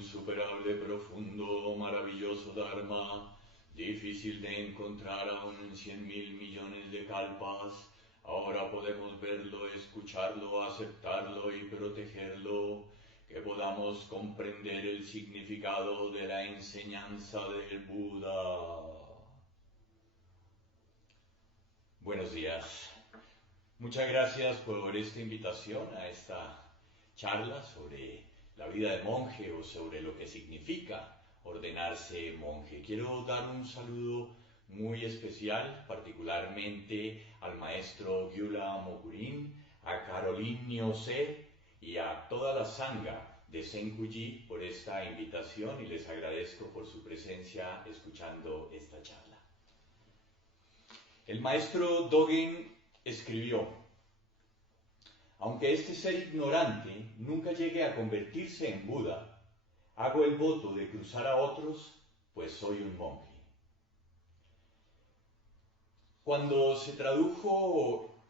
insuperable, profundo, maravilloso Dharma, difícil de encontrar aún en 100.000 millones de kalpas. Ahora podemos verlo, escucharlo, aceptarlo y protegerlo, que podamos comprender el significado de la enseñanza del Buda. Buenos días. Muchas gracias por esta invitación a esta charla sobre la vida de monje o sobre lo que significa ordenarse monje. Quiero dar un saludo muy especial, particularmente al maestro Gyula Mokurin, a Caroline Niose y a toda la sangha de Senkuji por esta invitación y les agradezco por su presencia escuchando esta charla. El maestro Dogen escribió: aunque este ser ignorante nunca llegue a convertirse en Buda, hago el voto de cruzar a otros, pues soy un monje. Cuando se tradujo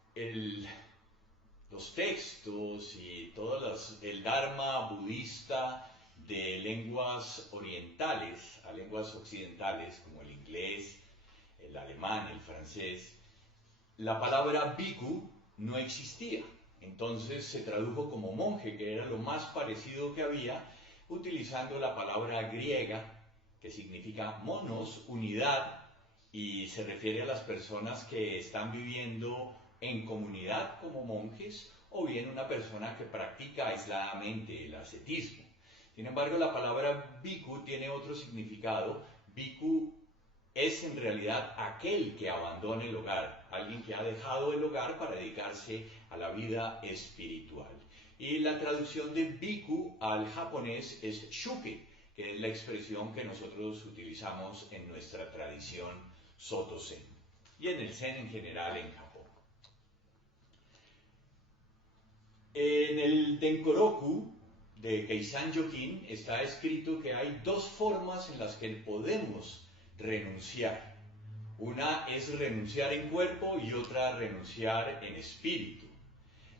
los textos y todo el Dharma budista de lenguas orientales a lenguas occidentales, como el inglés, el alemán, el francés, la palabra bhikkhu no existía. Entonces se tradujo como monje, que era lo más parecido que había, utilizando la palabra griega, que significa monos, unidad, y se refiere a las personas que están viviendo en comunidad como monjes, o bien una persona que practica aisladamente el ascetismo. Sin embargo, la palabra bhikkhu tiene otro significado. Bhikkhu es en realidad aquel que abandona el hogar, alguien que ha dejado el hogar para dedicarse a la vida espiritual. Y la traducción de bhikkhu al japonés es shuke, que es la expresión que nosotros utilizamos en nuestra tradición Soto Zen y en el Zen en general en Japón. En el Denkoroku de Keizan Jokin está escrito que hay dos formas en las que podemos renunciar. Una es renunciar en cuerpo y otra renunciar en espíritu.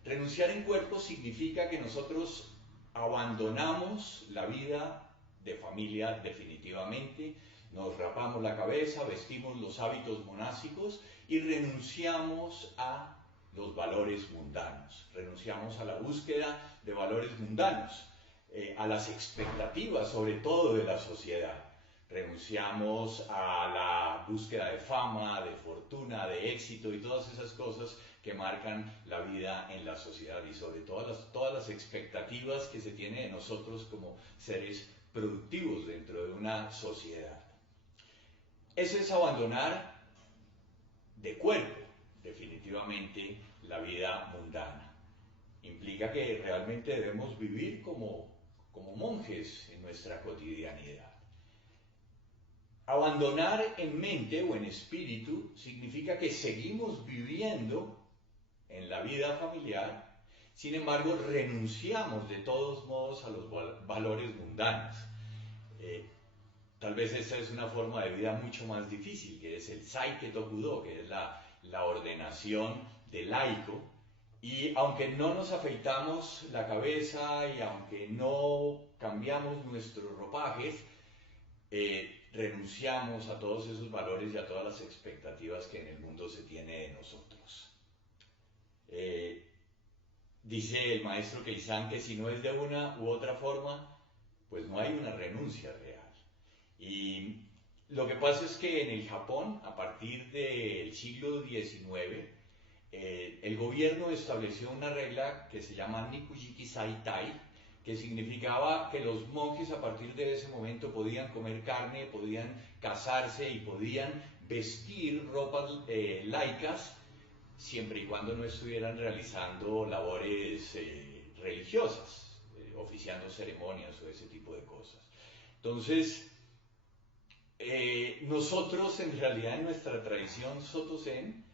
Renunciar en cuerpo significa que nosotros abandonamos la vida de familia definitivamente, nos rapamos la cabeza, vestimos los hábitos monásticos y renunciamos a los valores mundanos, renunciamos a la búsqueda de valores mundanos, a las expectativas sobre todo de la sociedad. Renunciamos a la búsqueda de fama, de fortuna, de éxito y todas esas cosas que marcan la vida en la sociedad y sobre todas las expectativas que se tiene de nosotros como seres productivos dentro de una sociedad. Eso es abandonar de cuerpo, definitivamente, la vida mundana. Implica que realmente debemos vivir como monjes en nuestra cotidianidad. Abandonar en mente o en espíritu significa que seguimos viviendo en la vida familiar, sin embargo renunciamos de todos modos a los valores mundanos. Tal vez esa es una forma de vida mucho más difícil, que es el Saike Tokudo, que es la ordenación de laico, y aunque no nos afeitamos la cabeza y aunque no cambiamos nuestros ropajes, renunciamos a todos esos valores y a todas las expectativas que en el mundo se tiene de nosotros. Dice el maestro Keizan que si no es de una u otra forma, pues no hay una renuncia real. Y lo que pasa es que en el Japón, a partir del siglo XIX, el gobierno estableció una regla que se llama Nikujiki Saitai, que significaba que los monjes a partir de ese momento podían comer carne, podían casarse y podían vestir ropas laicas siempre y cuando no estuvieran realizando labores religiosas, oficiando ceremonias o ese tipo de cosas. Entonces, nosotros en realidad en nuestra tradición Soto Zen,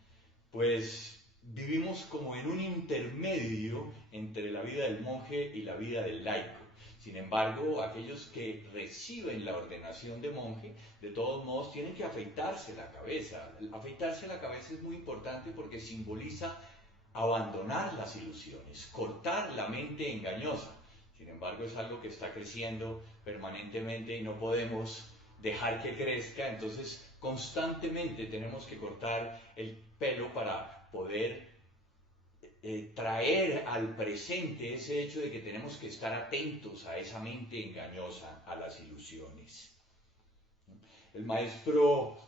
pues vivimos como en un intermedio entre la vida del monje y la vida del laico. Sin embargo, aquellos que reciben la ordenación de monje, de todos modos, tienen que afeitarse la cabeza. Afeitarse la cabeza es muy importante porque simboliza abandonar las ilusiones, cortar la mente engañosa. Sin embargo, es algo que está creciendo permanentemente y no podemos dejar que crezca, entonces constantemente tenemos que cortar el pelo para poder traer al presente ese hecho de que tenemos que estar atentos a esa mente engañosa, a las ilusiones. El maestro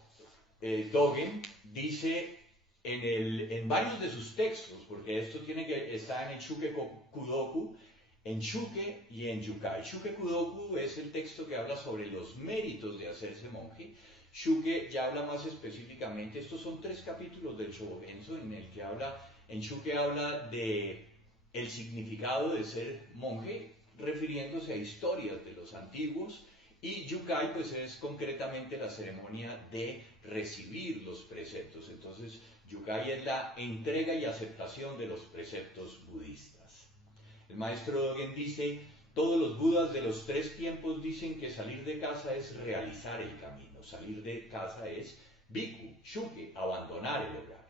Dogen dice en varios de sus textos, porque esto está en Shuke Kudoku, en Shuke y en Yukai. Shuke Kudoku es el texto que habla sobre los méritos de hacerse monje. Shuke ya habla más específicamente, estos son 3 capítulos del Shobogenzo en Shuke habla de el significado de ser monje, refiriéndose a historias de los antiguos, y Yukai pues es concretamente la ceremonia de recibir los preceptos. Entonces Yukai es la entrega y aceptación de los preceptos budistas. El maestro Dogen dice, todos los budas de los 3 tiempos dicen que salir de casa es realizar el camino. Salir de casa es bhikkhu, shuke, abandonar el hogar.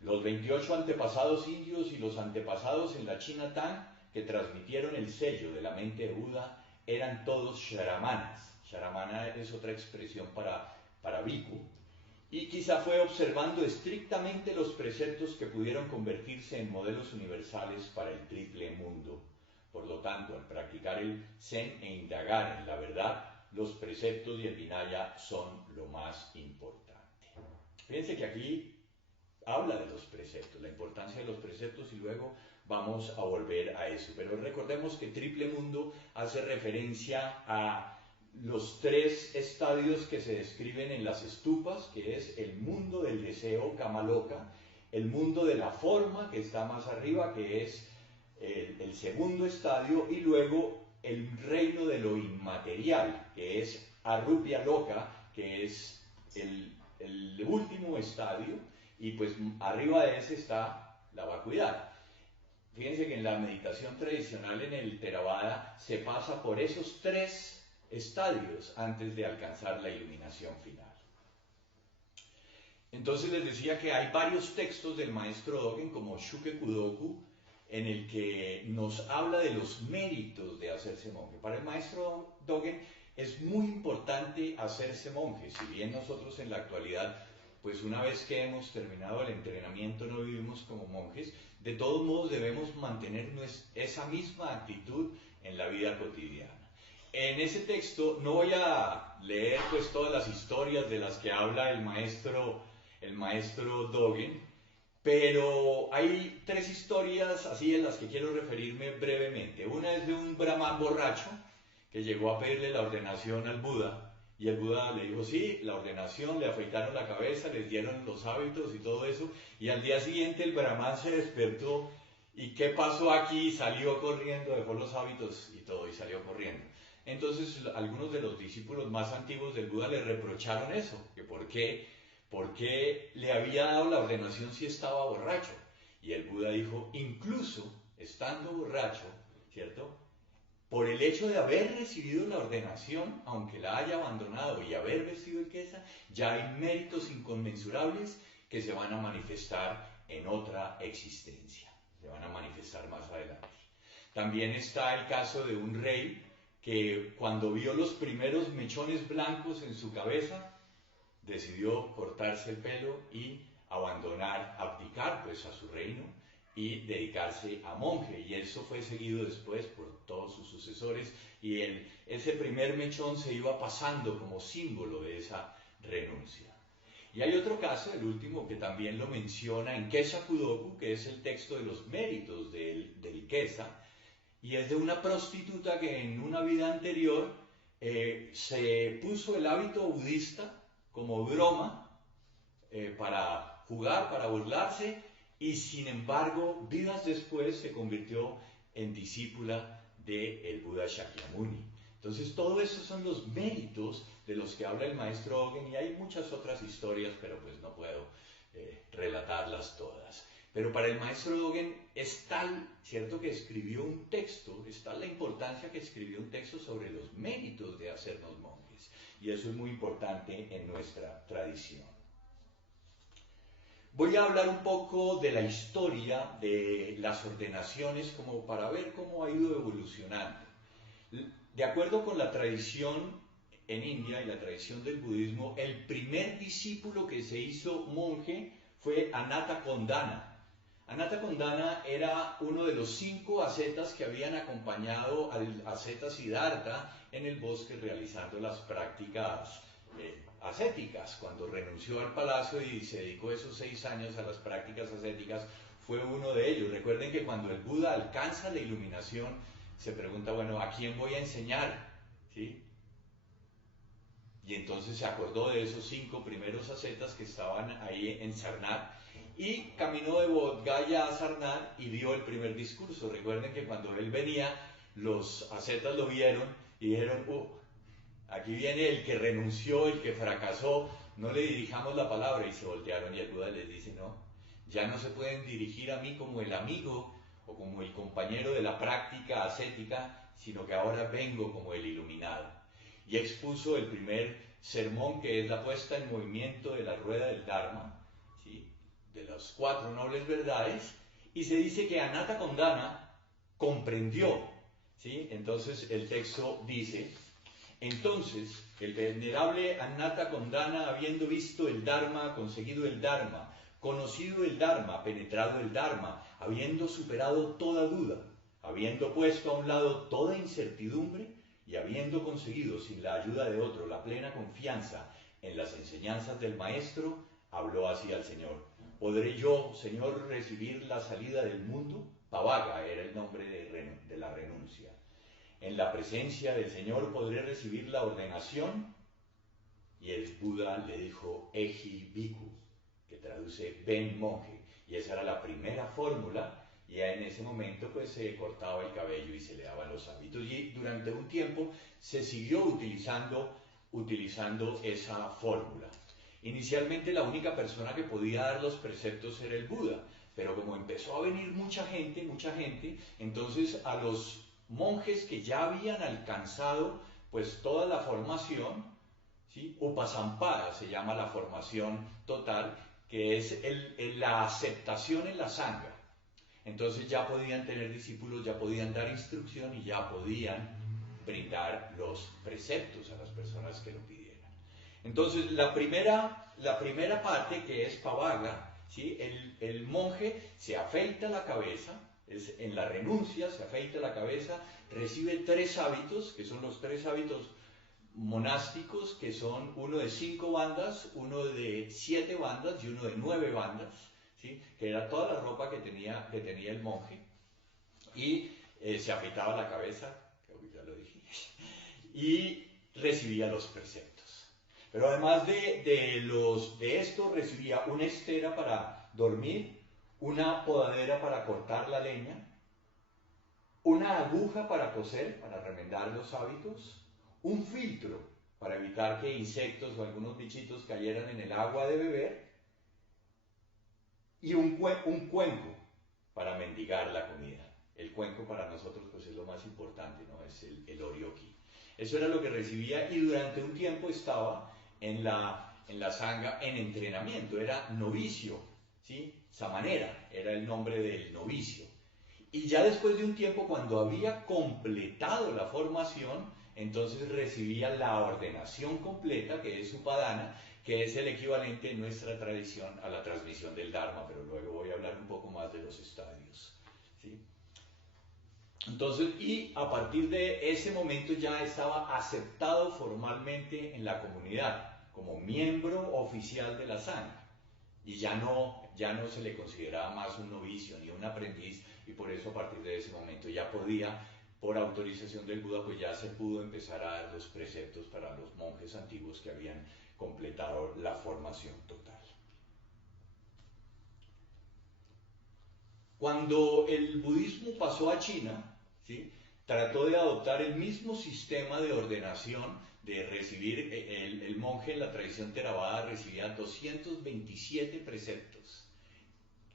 Los 28 antepasados indios y los antepasados en la China Tang que transmitieron el sello de la mente de Buda eran todos sharamanas. Sharamana es otra expresión para bhikkhu. Y quizá fue observando estrictamente los preceptos que pudieron convertirse en modelos universales para el triple mundo. Por lo tanto, al practicar el Zen e indagar en la verdad, los preceptos y el Vinaya son lo más importante. Fíjense que aquí habla de los preceptos, la importancia de los preceptos, y luego vamos a volver a eso. Pero recordemos que triple mundo hace referencia a los 3 estadios que se describen en las estupas, que es el mundo del deseo, Kamaloka, el mundo de la forma, que está más arriba, que es el segundo estadio, y luego el reino de lo inmaterial, que es Arupya Loka, que es el último estadio, y pues arriba de ese está la vacuidad. Fíjense que en la meditación tradicional en el Theravada se pasa por esos 3 estadios antes de alcanzar la iluminación final. Entonces les decía que hay varios textos del maestro Dogen, como Shuke Kudoku, en el que nos habla de los méritos de hacerse monje. Para el maestro Dogen es muy importante hacerse monje, si bien nosotros en la actualidad, pues una vez que hemos terminado el entrenamiento no vivimos como monjes, de todos modos debemos mantener esa misma actitud en la vida cotidiana. En ese texto no voy a leer pues todas las historias de las que habla el maestro Dogen, pero hay 3 historias así en las que quiero referirme brevemente. Una es de un brahman borracho que llegó a pedirle la ordenación al Buda, y el Buda le dijo sí, la ordenación, le afeitaron la cabeza, les dieron los hábitos y todo eso, y al día siguiente el brahman se despertó, y ¿qué pasó aquí? Salió corriendo, dejó los hábitos y todo, y salió corriendo. Entonces algunos de los discípulos más antiguos del Buda le reprocharon eso, que por qué le había dado la ordenación si estaba borracho. Y el Buda dijo, incluso estando borracho, ¿cierto?, por el hecho de haber recibido la ordenación, aunque la haya abandonado y haber vestido el kesa, ya hay méritos inconmensurables que se van a manifestar en otra existencia, se van a manifestar más adelante. También está el caso de un rey que cuando vio los primeros mechones blancos en su cabeza, decidió cortarse el pelo y abdicar pues a su reino y dedicarse a monje, y eso fue seguido después por todos sus sucesores, y ese primer mechón se iba pasando como símbolo de esa renuncia. Y hay otro caso, el último, que también lo menciona en Kesa Kudoku, que es el texto de los méritos del Kesa, y es de una prostituta que en una vida anterior se puso el hábito budista como broma, para jugar, para burlarse, y sin embargo, vidas después se convirtió en discípula del Buda Shakyamuni. Entonces, todo eso son los méritos de los que habla el maestro Dogen, y hay muchas otras historias, pero pues no puedo relatarlas todas. Pero para el maestro Dogen es tal, ¿cierto?, que escribió un texto, es tal la importancia que escribió un texto sobre los méritos de hacernos monjes. Y eso es muy importante en nuestra tradición. Voy a hablar un poco de la historia de las ordenaciones como para ver cómo ha ido evolucionando. De acuerdo con la tradición en India y la tradición del budismo, el primer discípulo que se hizo monje fue Anata Kondana. Anata Kondana era uno de los 5 ascetas que habían acompañado al asceta Siddhartha en el bosque realizando las prácticas ascéticas. Cuando renunció al palacio y se dedicó esos 6 años a las prácticas ascéticas, fue uno de ellos. Recuerden que cuando el Buda alcanza la iluminación, se pregunta, bueno, ¿a quién voy a enseñar? ¿Sí? Y entonces se acordó de esos 5 primeros ascetas que estaban ahí en Sarnath y caminó de Bodh Gaya a Sarnath y dio el primer discurso. Recuerden que cuando él venía, los ascetas lo vieron y dijeron, aquí viene el que renunció, el que fracasó, no le dirijamos la palabra, y se voltearon y el Buda les dice, no, ya no se pueden dirigir a mí como el amigo o como el compañero de la práctica ascética, sino que ahora vengo como el iluminado. Y expuso el primer sermón, que es la puesta en movimiento de la rueda del Dharma, ¿sí?, de las 4 nobles verdades, y se dice que Anata Kondana comprendió, ¿sí? Entonces el texto dice, entonces el venerable Anata Kondana, habiendo visto el Dharma, conseguido el Dharma, conocido el Dharma, penetrado el Dharma, habiendo superado toda duda, habiendo puesto a un lado toda incertidumbre y habiendo conseguido sin la ayuda de otro la plena confianza en las enseñanzas del Maestro, habló así al Señor. ¿Podré yo, Señor, recibir la salida del mundo? Pavaga era el nombre de la renuncia. En la presencia del Señor podré recibir la ordenación. Y el Buda le dijo Eji Bhikkhu, que traduce ven monje, y esa era la primera fórmula, y ya en ese momento pues se cortaba el cabello y se le daban los hábitos, y durante un tiempo se siguió utilizando esa fórmula. Inicialmente la única persona que podía dar los preceptos era el Buda, pero como empezó a venir mucha gente, entonces a los monjes que ya habían alcanzado pues toda la formación, ¿sí?, Upasampada se llama la formación total, que es la aceptación en la sangha. Entonces ya podían tener discípulos, ya podían dar instrucción y ya podían brindar los preceptos a las personas que lo pidieran. Entonces la primera parte, que es Pavaga, ¿sí?, el monje se afeita la cabeza, en la renuncia se afeita la cabeza, recibe 3 hábitos, que son los 3 hábitos monásticos, que son uno de 5 bandas, uno de 7 bandas y uno de 9 bandas, ¿sí?, que era toda la ropa que tenía el monje, y se afeitaba la cabeza, creo que ya lo dije, y recibía los preceptos. Pero además de esto, recibía una estera para dormir, una podadera para cortar la leña, una aguja para coser, para remendar los hábitos, un filtro para evitar que insectos o algunos bichitos cayeran en el agua de beber, y un cuenco para mendigar la comida. El cuenco para nosotros pues es lo más importante, ¿no? Es el oryoki. Eso era lo que recibía, y durante un tiempo estaba en la sangha en entrenamiento, era novicio, ¿sí? Samanera era el nombre del novicio. Y ya después de un tiempo, cuando había completado la formación, entonces recibía la ordenación completa, que es Upadana, que es el equivalente en nuestra tradición a la transmisión del Dharma, pero luego voy a hablar un poco más de los estadios, ¿sí? Entonces, y a partir de ese momento ya estaba aceptado formalmente en la comunidad como miembro oficial de la sangha, y ya no se le consideraba más un novicio ni un aprendiz, y por eso a partir de ese momento ya podía, por autorización del Buda, pues ya se pudo empezar a dar los preceptos para los monjes antiguos que habían completado la formación total. Cuando el budismo pasó a China, ¿sí?, trató de adoptar el mismo sistema de ordenación, de recibir, el monje en la tradición Theravada recibía 227 preceptos,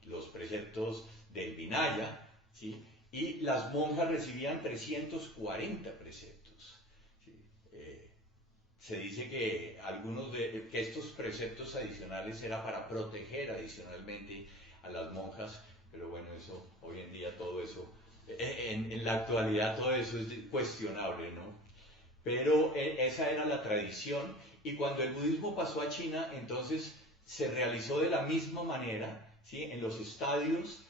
los preceptos del Vinaya, ¿sí?, y las monjas recibían 340 preceptos, ¿sí? se dice que que estos preceptos adicionales era para proteger adicionalmente a las monjas, pero bueno, eso, hoy en día todo eso, en la actualidad todo eso es cuestionable, ¿no? Pero esa era la tradición y cuando el budismo pasó a China, entonces se realizó de la misma manera, ¿sí? En los estadios,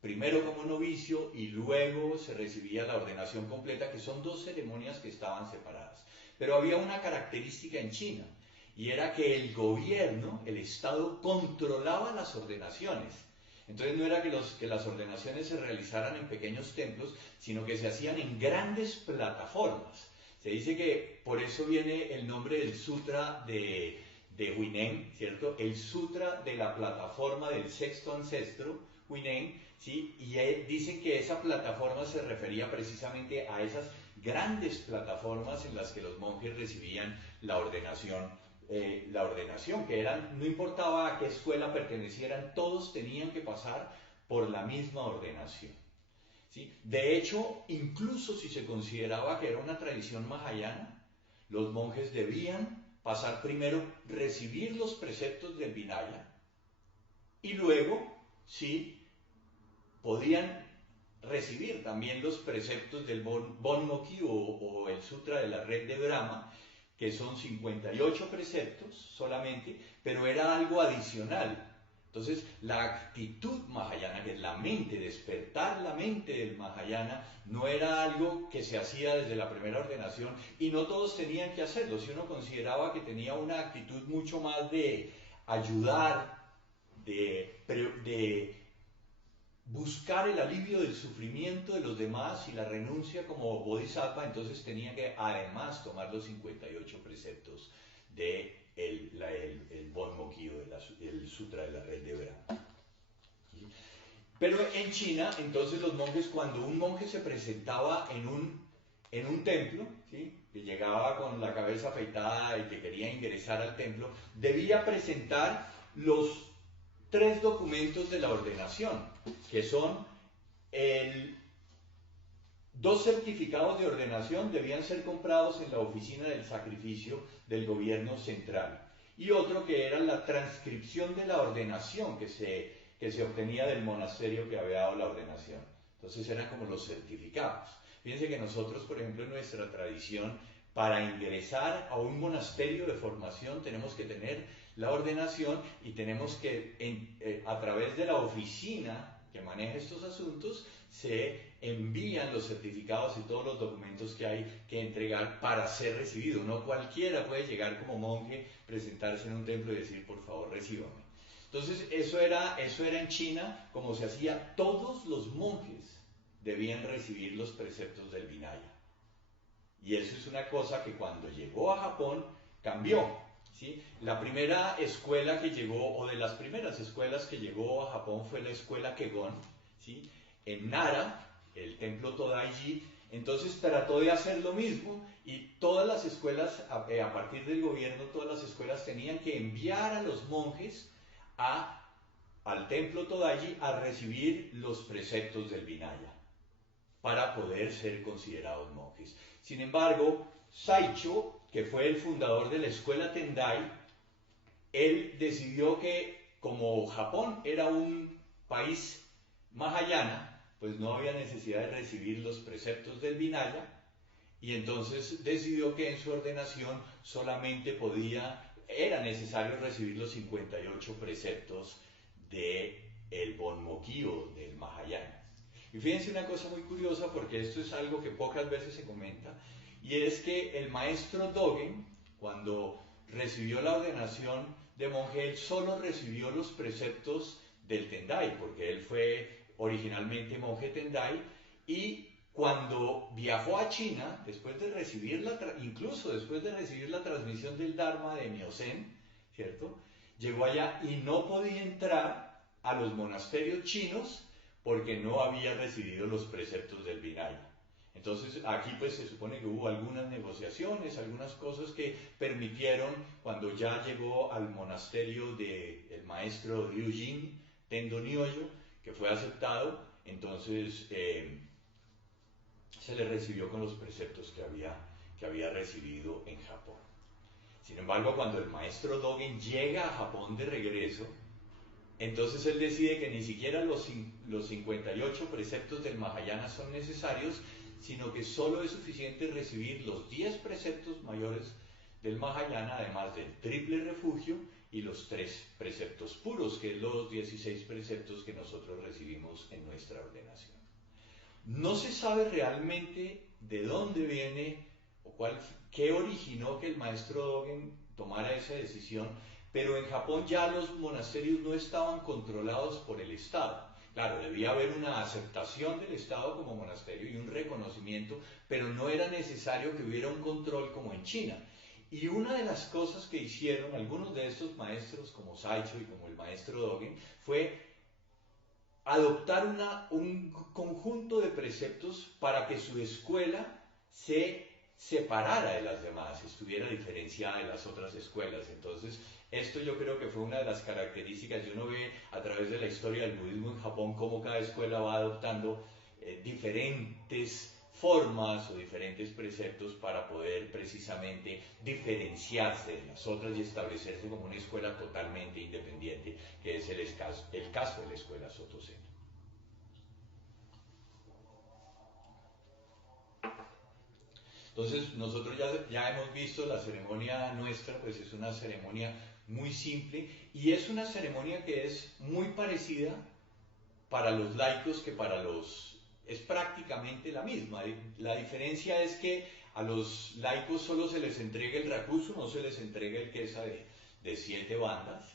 primero como novicio y luego se recibía la ordenación completa, que son dos ceremonias que estaban separadas. Pero había una característica en China y era que el gobierno, el Estado, controlaba las ordenaciones. Entonces no era que las ordenaciones se realizaran en pequeños templos, sino que se hacían en grandes plataformas. Se dice que por eso viene el nombre del sutra de Huineng, ¿cierto? El sutra de la plataforma del sexto ancestro, Huineng, ¿sí? Y dicen que esa plataforma se refería precisamente a esas grandes plataformas en las que los monjes recibían la ordenación, que eran, no importaba a qué escuela pertenecieran, todos tenían que pasar por la misma ordenación. ¿Sí? De hecho, incluso si se consideraba que era una tradición mahayana, los monjes debían pasar primero, recibir los preceptos del Vinaya, y luego, sí, podían recibir también los preceptos del Bonmoki o el Sutra de la Red de Brahma, que son 58 preceptos solamente, pero era algo adicional. Entonces, la actitud mahayana, que es la mente, despertar la mente del mahayana, no era algo que se hacía desde la primera ordenación y no todos tenían que hacerlo. Si uno consideraba que tenía una actitud mucho más de ayudar, de buscar el alivio del sufrimiento de los demás y la renuncia como bodhisattva, entonces tenía que además tomar los 58 preceptos de el Bonmoki, el Sutra de la Red de Brahma. ¿Sí? Pero en China, entonces los monjes, cuando un monje se presentaba en un templo, ¿sí? Que llegaba con la cabeza afeitada y que quería ingresar al templo, debía presentar los 3 documentos de la ordenación, que son 2 certificados de ordenación debían ser comprados en la oficina del sacrificio del gobierno central, y otro que era la transcripción de la ordenación que se obtenía del monasterio que había dado la ordenación. Entonces eran como los certificados. Fíjense que nosotros, por ejemplo, en nuestra tradición, para ingresar a un monasterio de formación tenemos que tener la ordenación y tenemos que, a través de la oficina que maneja estos asuntos, se envían los certificados y todos los documentos que hay que entregar para ser recibido. No cualquiera puede llegar como monje, presentarse en un templo y decir, por favor, recíbame. Entonces, eso era en China, como se hacía. Todos los monjes debían recibir los preceptos del Vinaya. Y eso es una cosa que cuando llegó a Japón cambió, ¿sí? La primera escuela que llegó, o de las primeras escuelas que llegó a Japón, fue la escuela Kegon, ¿sí? En Nara, el templo Todaiji. Entonces trató de hacer lo mismo y todas las escuelas, a partir del gobierno, todas las escuelas tenían que enviar a los monjes al templo Todaiji a recibir los preceptos del Vinaya para poder ser considerados monjes. Sin embargo, Saicho, que fue el fundador de la escuela Tendai, él decidió que como Japón era un país mahayana, pues no había necesidad de recibir los preceptos del Vinaya, y entonces decidió que en su ordenación solamente era necesario recibir los 58 preceptos del Bonmoki o del Mahayana. Y fíjense una cosa muy curiosa, porque esto es algo que pocas veces se comenta, y es que el maestro Dogen, cuando recibió la ordenación de monje, él solo recibió los preceptos del Tendai, porque él fue originalmente monje Tendai, y cuando viajó a China, incluso después de recibir la transmisión del Dharma de Miozen, ¿cierto? Llegó allá y no podía entrar a los monasterios chinos porque no había recibido los preceptos del Vinaya. Entonces aquí pues se supone que hubo algunas negociaciones, algunas cosas que permitieron, cuando ya llegó al monasterio del maestro Ryujin Tendo Nyoyo, que fue aceptado, entonces se le recibió con los preceptos que había recibido en Japón. Sin embargo, cuando el maestro Dogen llega a Japón de regreso, entonces él decide que ni siquiera los 58 preceptos del Mahayana son necesarios, sino que solo es suficiente recibir los 10 preceptos mayores del Mahayana, además del triple refugio y los 3 preceptos puros, que es los 16 preceptos que nosotros recibimos en nuestra ordenación. No se sabe realmente de dónde viene o qué originó que el maestro Dogen tomara esa decisión, pero en Japón ya los monasterios no estaban controlados por el Estado. Claro, debía haber una aceptación del Estado como monasterio y un reconocimiento, pero no era necesario que hubiera un control como en China. Y una de las cosas que hicieron algunos de estos maestros, como Saicho y como el maestro Dogen, fue adoptar un conjunto de preceptos para que su escuela se separara de las demás, estuviera diferenciada de las otras escuelas. Entonces, esto yo creo que fue una de las características, y uno ve a través de la historia del budismo en Japón cómo cada escuela va adoptando diferentes formas o diferentes preceptos para poder precisamente diferenciarse de las otras y establecerse como una escuela totalmente independiente, que es el caso de la escuela Soto Zen. Entonces, nosotros ya hemos visto la ceremonia nuestra, pues es una ceremonia muy simple y es una ceremonia que es muy parecida para los laicos que para los... es prácticamente la misma. La diferencia es que a los laicos solo se les entrega el rakusu, no se les entrega el kesa de 7 bandas,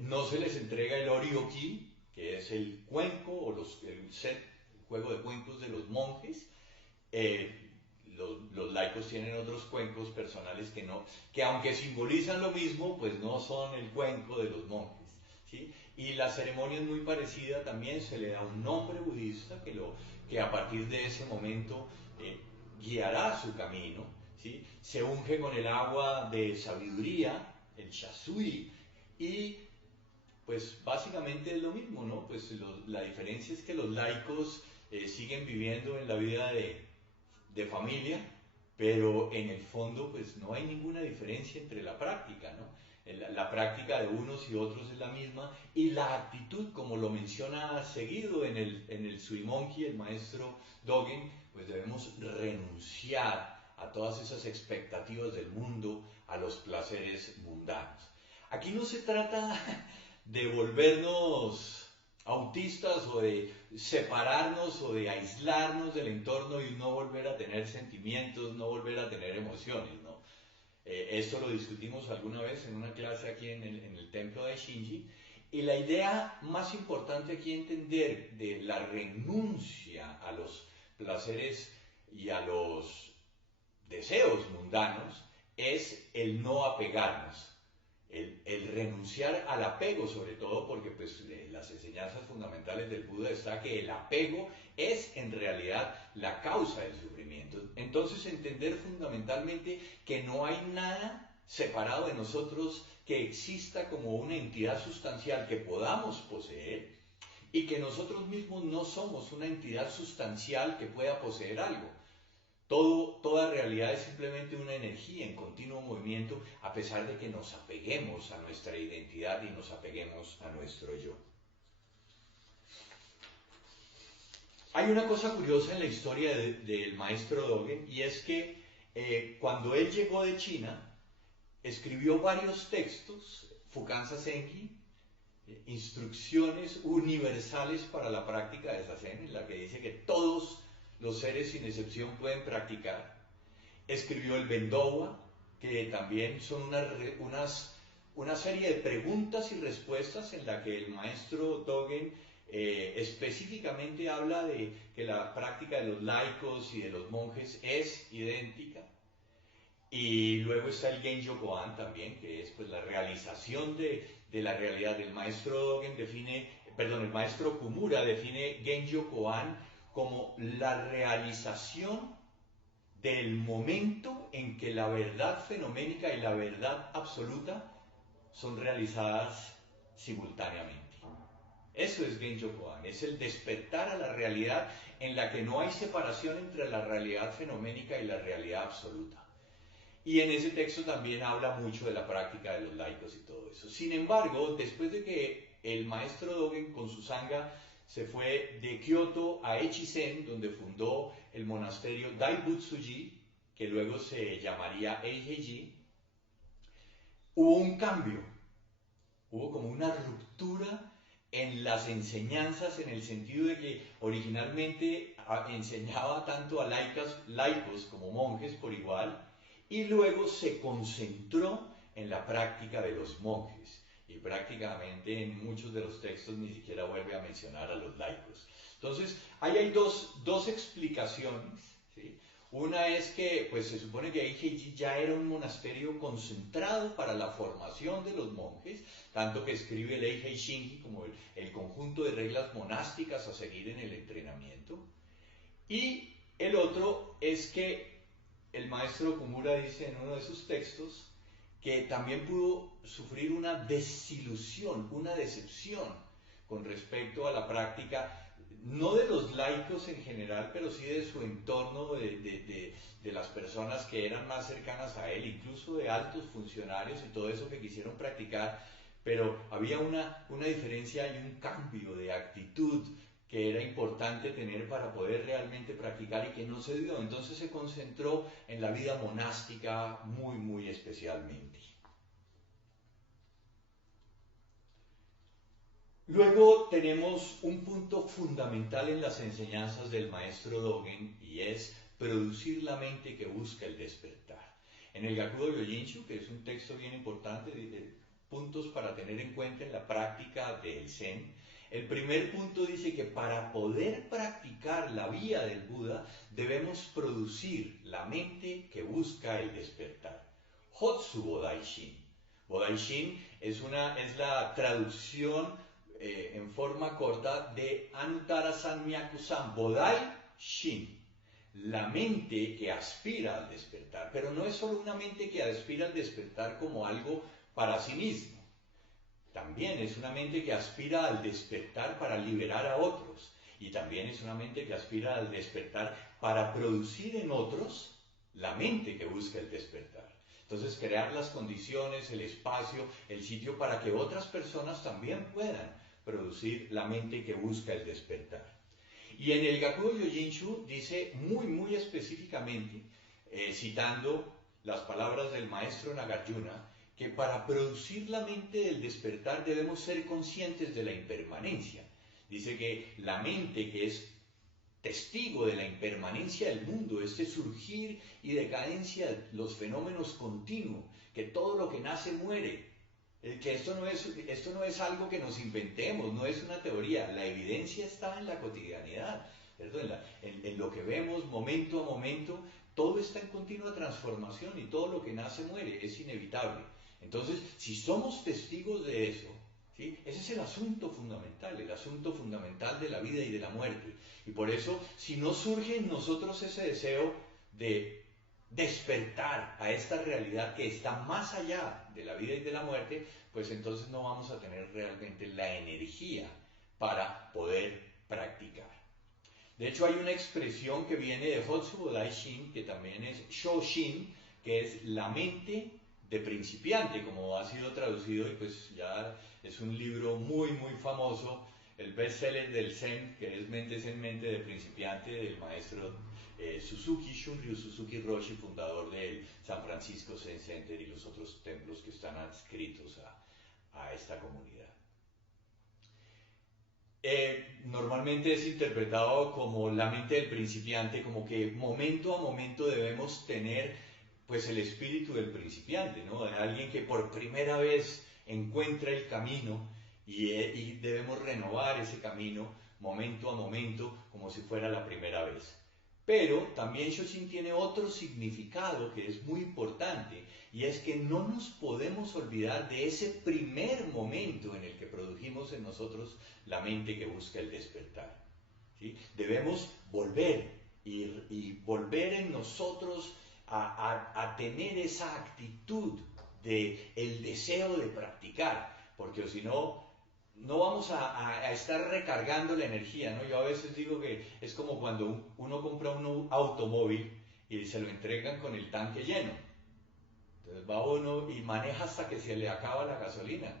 no se les entrega el oryoki, que es el cuenco o el juego de cuencos de los monjes. Los laicos tienen otros cuencos personales que aunque simbolizan lo mismo, pues no son el cuenco de los monjes, ¿sí? Y la ceremonia es muy parecida, también se le da un nombre budista que a partir de ese momento guiará su camino, ¿sí? Se unge con el agua de sabiduría, el shasui, y pues básicamente es lo mismo, ¿no? Pues la diferencia es que los laicos siguen viviendo en la vida de familia, pero en el fondo pues no hay ninguna diferencia entre la práctica, ¿no? La práctica de unos y otros es la misma y la actitud, como lo menciona seguido en el Suimonki, el maestro Dogen, pues debemos renunciar a todas esas expectativas del mundo, a los placeres mundanos. Aquí no se trata de volvernos autistas o de separarnos o de aislarnos del entorno y no volver a tener sentimientos, no volver a tener emociones, ¿no? Esto lo discutimos alguna vez en una clase aquí en el templo de Shinji, y la idea más importante aquí entender de la renuncia a los placeres y a los deseos mundanos es el no apegarnos. El renunciar al apego, sobre todo porque pues, las enseñanzas fundamentales del Buda está que el apego es en realidad la causa del sufrimiento. Entonces entender fundamentalmente que no hay nada separado de nosotros que exista como una entidad sustancial que podamos poseer y que nosotros mismos no somos una entidad sustancial que pueda poseer algo. Toda realidad es simplemente una energía en continuo movimiento, a pesar de que nos apeguemos a nuestra identidad y nos apeguemos a nuestro yo. Hay una cosa curiosa en la historia del maestro Dogen, y es que cuando él llegó de China, escribió varios textos, Fukanza Senki, instrucciones universales para la práctica de Zazen, en la que dice que todos los seres sin excepción pueden practicar. Escribió el Bendowa, que también son una serie de preguntas y respuestas en la que el maestro Dogen específicamente habla de que la práctica de los laicos y de los monjes es idéntica. Y luego está el Genjo Koan también, que es pues la realización de la realidad. El maestro Dogen el maestro Kumura define Genjo Koan como la realización del momento en que la verdad fenoménica y la verdad absoluta son realizadas simultáneamente. Eso es Genjo Koan, es el despertar a la realidad en la que no hay separación entre la realidad fenoménica y la realidad absoluta. Y en ese texto también habla mucho de la práctica de los laicos y todo eso. Sin embargo, después de que el maestro Dogen con su sangha se fue de Kioto a Echizen, donde fundó el monasterio Daibutsuji, que luego se llamaría Eiheiji, hubo un cambio, hubo como una ruptura en las enseñanzas, en el sentido de que originalmente enseñaba tanto a laicos como monjes por igual, y luego se concentró en la práctica de los monjes, y prácticamente en muchos de los textos ni siquiera vuelve a mencionar a los laicos. Entonces, ahí hay dos explicaciones, ¿sí? Una es que, pues se supone que Eiheiji ya era un monasterio concentrado para la formación de los monjes, tanto que escribe el Eihei Shingi como el conjunto de reglas monásticas a seguir en el entrenamiento. Y el otro es que el maestro Okumura dice en uno de sus textos que también pudo sufrir una desilusión, una decepción con respecto a la práctica, no de los laicos en general, pero sí de su entorno, de las personas que eran más cercanas a él, incluso de altos funcionarios y todo eso que quisieron practicar, pero había una diferencia y un cambio de actitud que era importante tener para poder realmente practicar y que no se dio. Entonces se concentró en la vida monástica muy especialmente. Luego tenemos un punto fundamental en las enseñanzas del maestro Dogen y es producir la mente que busca el despertar. En el Gakudo Gyojin-shu, que es un texto bien importante de puntos para tener en cuenta en la práctica del Zen, el primer punto dice que para poder practicar la vía del Buda debemos producir la mente que busca el despertar. Hotsu Bodaishin. Bodaishin es la traducción en forma corta de Anuttara Sanmyaku-san, Bodai Shin, la mente que aspira al despertar, pero no es solo una mente que aspira al despertar como algo para sí mismo, también es una mente que aspira al despertar para liberar a otros, y también es una mente que aspira al despertar para producir en otros la mente que busca el despertar. Entonces, crear las condiciones, el espacio, el sitio para que otras personas también puedan producir la mente que busca el despertar. Y en el Gakudo Gyojin-shu dice muy específicamente, citando las palabras del maestro Nagarjuna, que para producir la mente del despertar debemos ser conscientes de la impermanencia. Dice que la mente que es testigo de la impermanencia del mundo, este surgir y decadencia de los fenómenos continuos, que todo lo que nace muere, que esto no es algo que nos inventemos, no es una teoría, la evidencia está en la cotidianidad, en lo que vemos momento a momento, todo está en continua transformación y todo lo que nace muere, es inevitable. Entonces, si somos testigos de eso, ¿sí? Ese es el asunto fundamental de la vida y de la muerte. Y por eso, si no surge en nosotros ese deseo de despertar a esta realidad que está más allá de la vida y de la muerte, pues entonces no vamos a tener realmente la energía para poder practicar. De hecho, hay una expresión que viene de Hotsu Bodai Shin, que también es Shoshin, que es la mente de principiante, como ha sido traducido, y pues ya es un libro muy famoso, el bestseller del Zen, que es Mente Zen, Mente de Principiante, del maestro Suzuki, Shunryu Suzuki Roshi, fundador del San Francisco Zen Center y los otros templos que están adscritos a esta comunidad. Normalmente es interpretado como la mente del principiante, como que momento a momento debemos tener pues el espíritu del principiante, ¿no? De alguien que por primera vez encuentra el camino y debemos renovar ese camino momento a momento como si fuera la primera vez. Pero también Shoshin tiene otro significado que es muy importante, y es que no nos podemos olvidar de ese primer momento en el que produjimos en nosotros la mente que busca el despertar, ¿sí? Debemos volver y volver en nosotros a tener esa actitud del deseo de practicar, porque si no, no vamos a estar recargando la energía, ¿no? Yo a veces digo que es como cuando uno compra un automóvil y se lo entregan con el tanque lleno. Entonces va uno y maneja hasta que se le acaba la gasolina.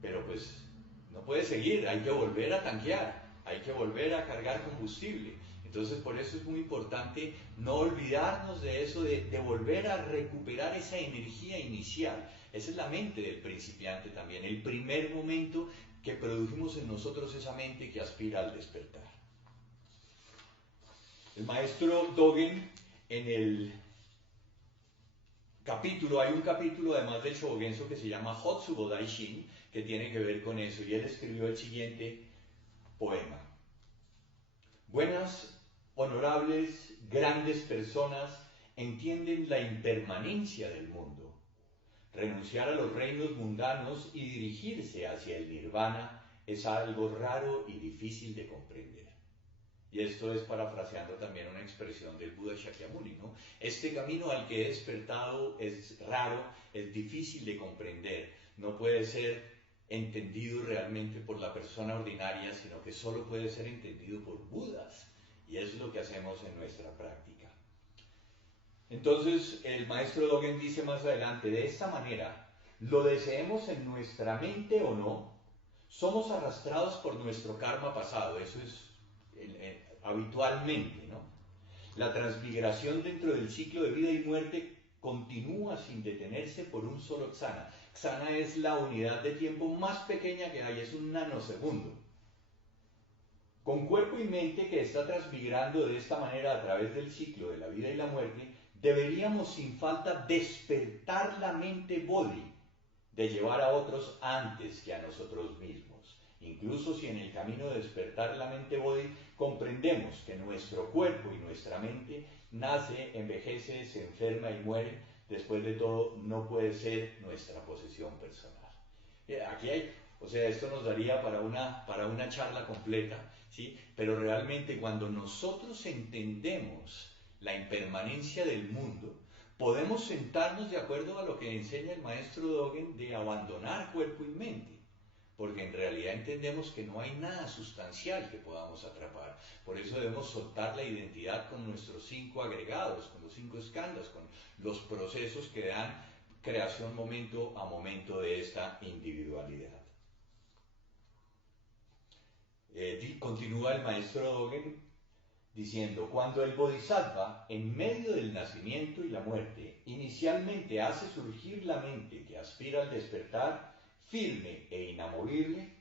Pero pues no puede seguir, hay que volver a tanquear, hay que volver a cargar combustible. Entonces por eso es muy importante no olvidarnos de eso, de volver a recuperar esa energía inicial. Esa es la mente del principiante también, el primer momento que produjimos en nosotros esa mente que aspira al despertar. El maestro Dogen, en el capítulo, hay un capítulo además del Shobogenzo que se llama Hotsubo Daishin, que tiene que ver con eso, y él escribió el siguiente poema. Buenas, honorables, grandes personas entienden la impermanencia del mundo. Renunciar a los reinos mundanos y dirigirse hacia el nirvana es algo raro y difícil de comprender. Y esto es parafraseando también una expresión del Buda Shakyamuni, ¿no? Este camino al que he despertado es raro, es difícil de comprender, no puede ser entendido realmente por la persona ordinaria, sino que solo puede ser entendido por Budas. Y eso es lo que hacemos en nuestra práctica. Entonces, el maestro Dogen dice más adelante, de esta manera, lo deseemos en nuestra mente o no, somos arrastrados por nuestro karma pasado, eso es habitualmente, ¿no? La transmigración dentro del ciclo de vida y muerte continúa sin detenerse por un solo ksana. Ksana es la unidad de tiempo más pequeña que hay, es un nanosegundo. Con cuerpo y mente que está transmigrando de esta manera a través del ciclo de la vida y la muerte, deberíamos sin falta despertar la mente Bodhi de llevar a otros antes que a nosotros mismos. Incluso si en el camino de despertar la mente Bodhi comprendemos que nuestro cuerpo y nuestra mente nace, envejece, se enferma y muere, después de todo no puede ser nuestra posesión personal. Aquí hay, o sea, esto nos daría para una charla completa, ¿sí? Pero realmente cuando nosotros entendemos la impermanencia del mundo, podemos sentarnos de acuerdo a lo que enseña el maestro Dogen de abandonar cuerpo y mente, porque en realidad entendemos que no hay nada sustancial que podamos atrapar. Por eso debemos soltar la identidad con nuestros 5 agregados, con los 5 skandhas, con los procesos que dan creación momento a momento de esta individualidad. Continúa el maestro Dogen diciendo, cuando el Bodhisattva, en medio del nacimiento y la muerte, inicialmente hace surgir la mente que aspira al despertar, firme e inamovible,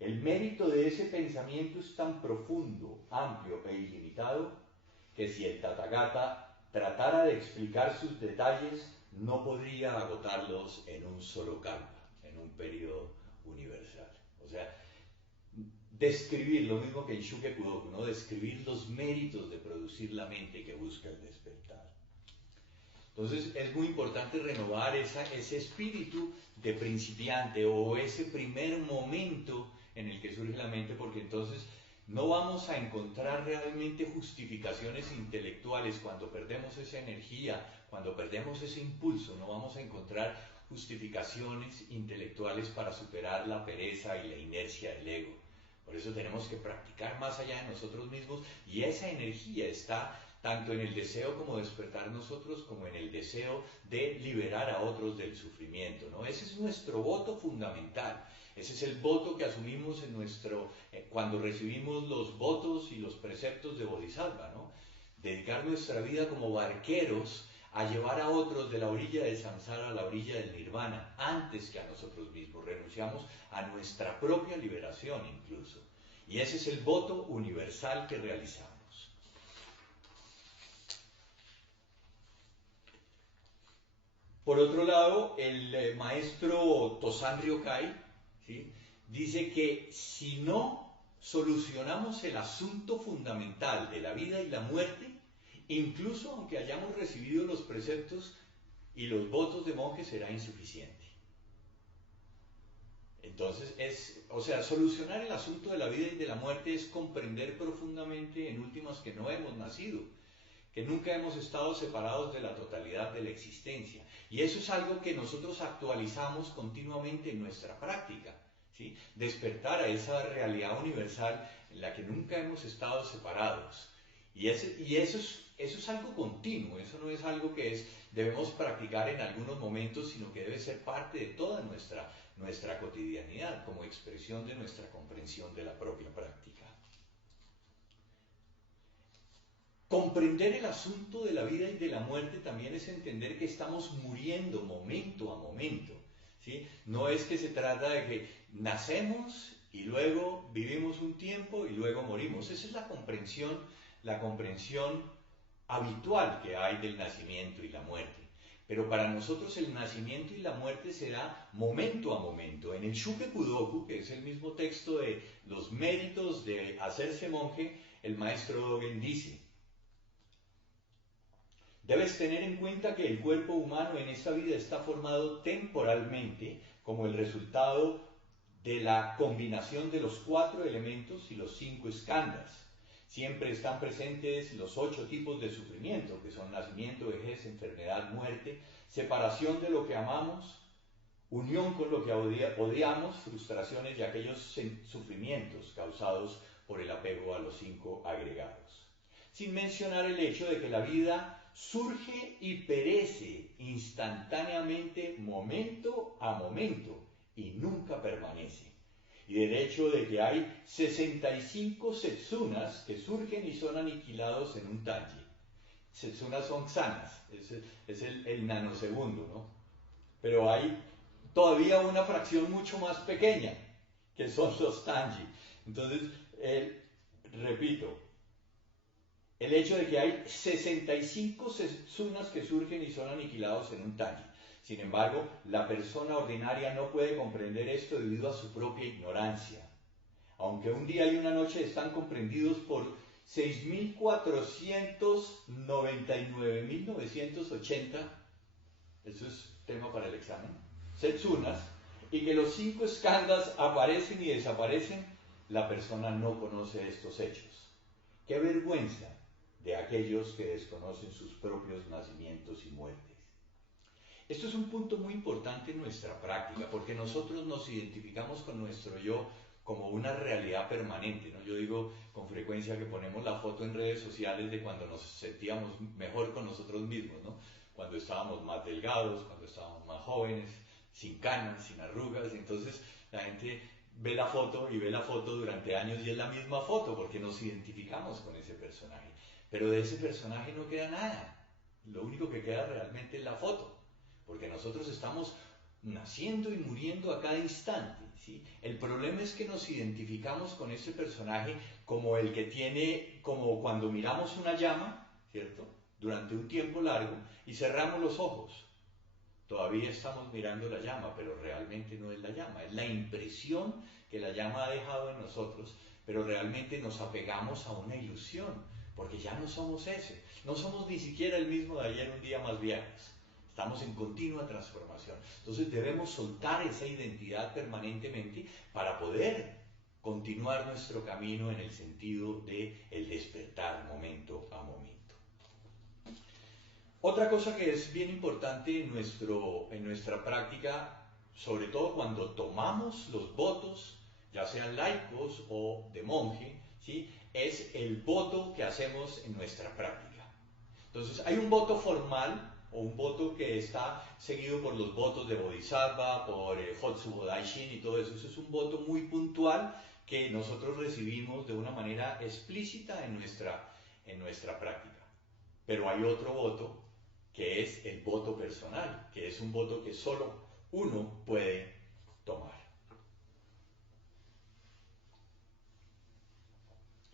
el mérito de ese pensamiento es tan profundo, amplio e ilimitado, que si el Tathagata tratara de explicar sus detalles, no podría agotarlos en un solo kalpa, en un periodo universal. O sea, describir lo mismo que en Shuke Kudoku, ¿no? Describir los méritos de producir la mente que busca el despertar. Entonces es muy importante renovar ese espíritu de principiante o ese primer momento en el que surge la mente, porque entonces no vamos a encontrar realmente justificaciones intelectuales cuando perdemos esa energía, cuando perdemos ese impulso, no vamos a encontrar justificaciones intelectuales para superar la pereza y la inercia del ego. Por eso tenemos que practicar más allá de nosotros mismos y esa energía está tanto en el deseo como despertar nosotros, como en el deseo de liberar a otros del sufrimiento, ¿no? Ese es nuestro voto fundamental. Ese es el voto que asumimos en cuando recibimos los votos y los preceptos de Bodhisattva, ¿no? Dedicar nuestra vida como barqueros a llevar a otros de la orilla del samsara a la orilla del nirvana, antes que a nosotros mismos. Renunciamos a nuestra propia liberación incluso. Y ese es el voto universal que realizamos. Por otro lado, el maestro Tosan Ryokai, ¿sí?, dice que si no solucionamos el asunto fundamental de la vida y la muerte, incluso aunque hayamos recibido los preceptos y los votos de monje, será insuficiente. Entonces, solucionar el asunto de la vida y de la muerte es comprender profundamente, en últimas, que no hemos nacido, que nunca hemos estado separados de la totalidad de la existencia. Y eso es algo que nosotros actualizamos continuamente en nuestra práctica, ¿sí? Despertar a esa realidad universal en la que nunca hemos estado separados. Y eso es algo continuo, eso no es algo que debemos practicar en algunos momentos, sino que debe ser parte de toda nuestra cotidianidad, como expresión de nuestra comprensión de la propia práctica. Comprender el asunto de la vida y de la muerte también es entender que estamos muriendo momento a momento, ¿sí? No es que se trata de que nacemos y luego vivimos un tiempo y luego morimos. Esa es la comprensión habitual que hay del nacimiento y la muerte. Pero para nosotros el nacimiento y la muerte se da momento a momento. En el Shukepudoku, que es el mismo texto de los méritos de hacerse monje, el maestro Dogen dice: debes tener en cuenta que el cuerpo humano en esta vida está formado temporalmente como el resultado de la combinación de los 4 elementos y los 5 skandhas. Siempre están presentes los 8 tipos de sufrimiento, que son nacimiento, vejez, enfermedad, muerte, separación de lo que amamos, unión con lo que odiamos, frustraciones y aquellos sufrimientos causados por el apego a los 5 agregados. Sin mencionar el hecho de que la vida surge y perece instantáneamente, momento a momento, y nunca permanece. Y del hecho de que hay 65 setsunas que surgen y son aniquilados en un tanji. Setsunas son sanas, es el nanosegundo, ¿no? Pero hay todavía una fracción mucho más pequeña, que son los tanji. Entonces, repito, el hecho de que hay 65 setsunas que surgen y son aniquilados en un tanji. Sin embargo, la persona ordinaria no puede comprender esto debido a su propia ignorancia. Aunque un día y una noche están comprendidos por 6.499.980, eso es tema para el examen, setsunas, y que los 5 skandhas aparecen y desaparecen, la persona no conoce estos hechos. ¡Qué vergüenza de aquellos que desconocen sus propios nacimientos y muertes! Esto es un punto muy importante en nuestra práctica, porque nosotros nos identificamos con nuestro yo como una realidad permanente, ¿no? Yo digo con frecuencia que ponemos la foto en redes sociales de cuando nos sentíamos mejor con nosotros mismos, ¿no? Cuando estábamos más delgados, cuando estábamos más jóvenes, sin canas, sin arrugas. Entonces la gente ve la foto y ve la foto durante años y es la misma foto porque nos identificamos con ese personaje. Pero de ese personaje no queda nada. Lo único que queda realmente es la foto. Porque nosotros estamos naciendo y muriendo a cada instante, ¿sí? El problema es que nos identificamos con ese personaje como el que tiene, como cuando miramos una llama, ¿cierto? Durante un tiempo largo y cerramos los ojos. Todavía estamos mirando la llama, pero realmente no es la llama, es la impresión que la llama ha dejado en nosotros, pero realmente nos apegamos a una ilusión, porque ya no somos ese, no somos ni siquiera el mismo de ayer un día más viernes. Estamos en continua transformación. Entonces debemos soltar esa identidad permanentemente para poder continuar nuestro camino en el sentido de el despertar momento a momento. Otra cosa que es bien importante en nuestra práctica, sobre todo cuando tomamos los votos, ya sean laicos o de monje, ¿sí? Es el voto que hacemos en nuestra práctica. Entonces hay un voto formal, o un voto que está seguido por los votos de Bodhisattva, por Hotsubo Daishin y todo eso. Eso es un voto muy puntual que nosotros recibimos de una manera explícita en nuestra práctica. Pero hay otro voto que es el voto personal, que es un voto que solo uno puede tomar.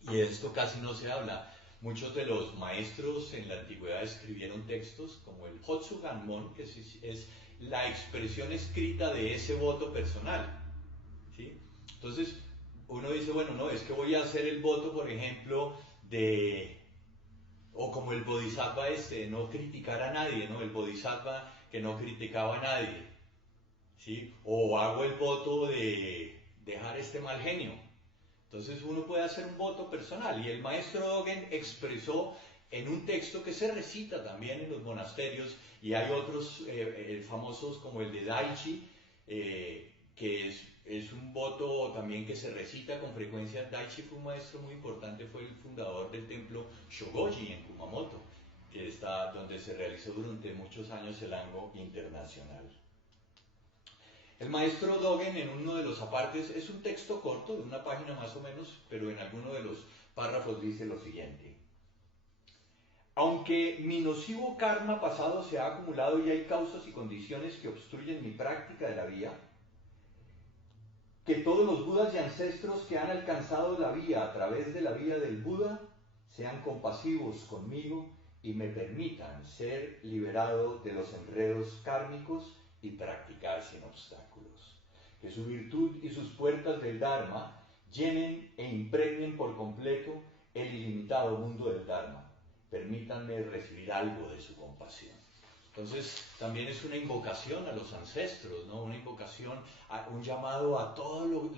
Y de esto casi no se habla. Muchos de los maestros en la antigüedad escribieron textos como el Hotsuganmon, que es la expresión escrita de ese voto personal, ¿sí? Entonces, uno dice, bueno, no, es que voy a hacer el voto, por ejemplo, o como el Bodhisattva no criticar a nadie, ¿no? El Bodhisattva que no criticaba a nadie, ¿sí? O hago el voto de dejar este mal genio. Entonces uno puede hacer un voto personal y el maestro Dogen expresó en un texto que se recita también en los monasterios y hay otros famosos como el de Daichi, que es un voto también que se recita con frecuencia. Daishi fue un maestro muy importante, fue el fundador del templo Shogoji en Kumamoto, que está donde se realizó durante muchos años el Ango Internacional. El maestro Dogen, en uno de los apartes, es un texto corto, de una página más o menos, pero en alguno de los párrafos dice lo siguiente: aunque mi nocivo karma pasado se ha acumulado y hay causas y condiciones que obstruyen mi práctica de la vía, que todos los budas y ancestros que han alcanzado la vía a través de la vía del Buda sean compasivos conmigo y me permitan ser liberado de los enredos kármicos y practicar sin obstáculos. Que su virtud y sus puertas del Dharma llenen e impregnen por completo el ilimitado mundo del Dharma. Permítanme recibir algo de su compasión. Entonces, también es una invocación a los ancestros, ¿no? Una invocación, un llamado a todos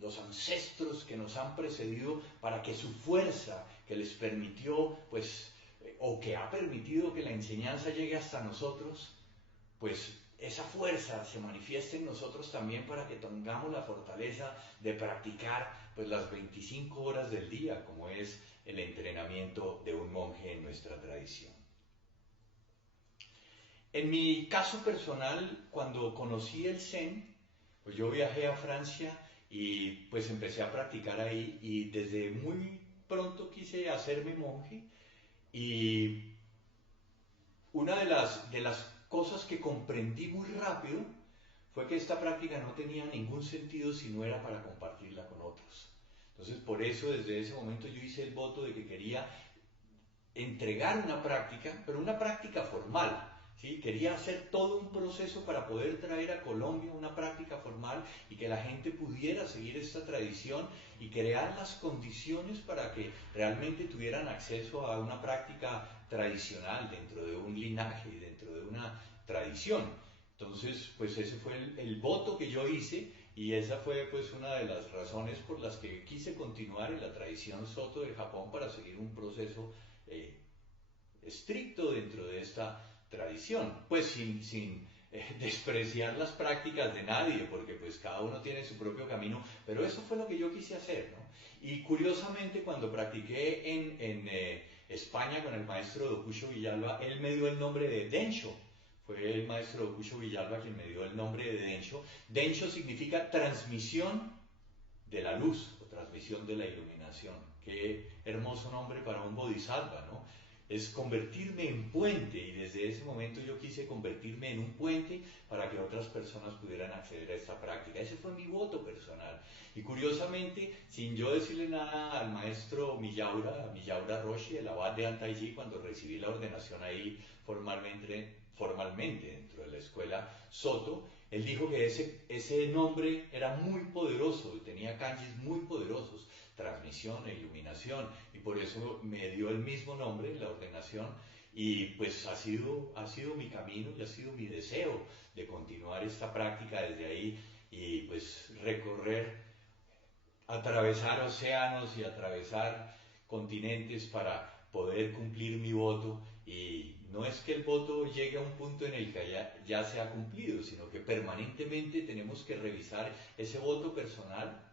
los ancestros que nos han precedido para que su fuerza que les permitió, pues, o que ha permitido que la enseñanza llegue hasta nosotros, pues esa fuerza se manifieste en nosotros también para que tengamos la fortaleza de practicar pues las 25 horas del día, como es el entrenamiento de un monje en nuestra tradición. En mi caso personal, cuando conocí el Zen, pues yo viajé a Francia y pues empecé a practicar ahí, y desde muy pronto quise hacerme monje, y una de las cosas que comprendí muy rápido fue que esta práctica no tenía ningún sentido si no era para compartirla con otros. Entonces, por eso desde ese momento yo hice el voto de que quería entregar una práctica, pero una práctica formal, ¿sí? Quería hacer todo un proceso para poder traer a Colombia una práctica formal y que la gente pudiera seguir esta tradición y crear las condiciones para que realmente tuvieran acceso a una práctica tradicional dentro de un linaje, dentro de una tradición. Entonces, pues ese fue el voto que yo hice, y esa fue pues una de las razones por las que quise continuar en la tradición Soto de Japón para seguir un proceso estricto dentro de esta tradición, pues sin despreciar las prácticas de nadie, porque pues cada uno tiene su propio camino, pero eso fue lo que yo quise hacer, ¿no? Y curiosamente, cuando practiqué en España con el maestro Dokucho Villalba, él me dio el nombre de Densho. Fue el maestro Dokucho Villalba quien me dio el nombre de Densho. Densho significa transmisión de la luz o transmisión de la iluminación. Qué hermoso nombre para un bodhisattva, ¿no? Es convertirme en puente, y desde ese momento yo quise convertirme en un puente para que otras personas pudieran acceder a esta práctica. Ese fue mi voto personal. Y curiosamente, sin yo decirle nada al maestro Miyaura Roshi, el abad de Antaiji, cuando recibí la ordenación ahí formalmente dentro de la escuela Soto, él dijo que ese nombre era muy poderoso y tenía kanjis muy poderosos, transmisión e iluminación, y por eso me dio el mismo nombre en la ordenación. Y pues ha sido mi camino y ha sido mi deseo de continuar esta práctica desde ahí, y pues recorrer, atravesar océanos y atravesar continentes para poder cumplir mi voto. Y no es que el voto llegue a un punto en el que ya se ha cumplido, sino que permanentemente tenemos que revisar ese voto personal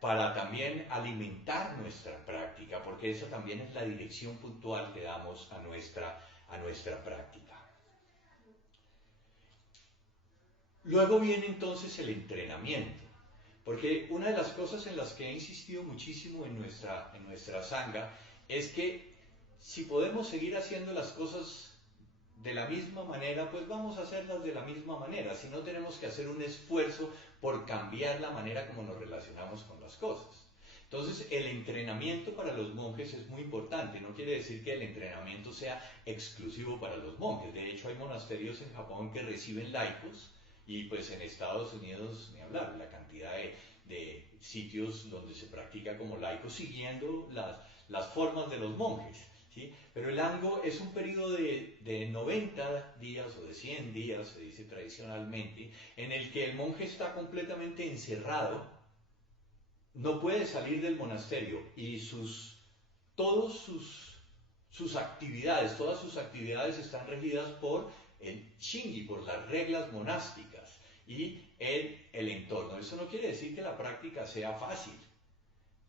para también alimentar nuestra práctica, porque esa también es la dirección puntual que damos a nuestra práctica. Luego viene entonces el entrenamiento, porque una de las cosas en las que he insistido muchísimo en nuestra sangha es que si podemos seguir haciendo las cosas de la misma manera, pues vamos a hacerlas de la misma manera, si no tenemos que hacer un esfuerzo por cambiar la manera como nos relacionamos con las cosas. Entonces, el entrenamiento para los monjes es muy importante. No quiere decir que el entrenamiento sea exclusivo para los monjes. De hecho, hay monasterios en Japón que reciben laicos, y pues en Estados Unidos, ni hablar, la cantidad de sitios donde se practica como laico siguiendo las formas de los monjes, ¿sí? Pero el Ango es un periodo de 90 días o de 100 días, se dice tradicionalmente, en el que el monje está completamente encerrado, no puede salir del monasterio, y todas sus actividades están regidas por el Shingi, por las reglas monásticas. y el entorno. Eso no quiere decir que la práctica sea fácil.